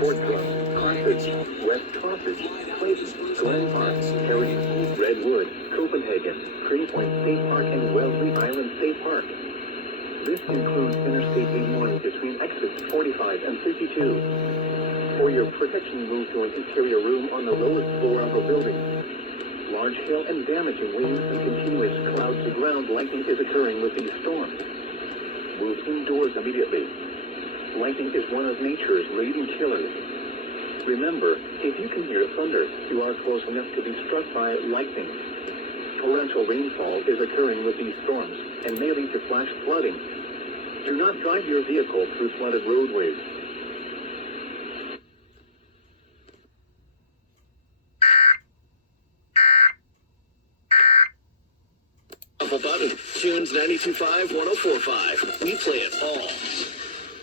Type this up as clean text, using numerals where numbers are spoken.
Fort Drum, Carthage, West Carthage, Clayton, Glen Park, Heritage, Redwood, Copenhagen, Greenpoint State Park, and Wellesley Island State Park. This includes Interstate 81 between exits 45 and 52. For your protection, move to an interior room on the lowest floor of the building. Large hail and damaging winds and continuous cloud-to-ground lightning is occurring with these storms. Move indoors immediately. Lightning is one of nature's leading killers. Remember, if you can hear thunder, you are close enough to be struck by lightning. Torrential rainfall is occurring with these storms and may lead to flash flooding. Do not drive your vehicle through flooded roadways. Button. Tunes 92.5, 104.5. We play it all.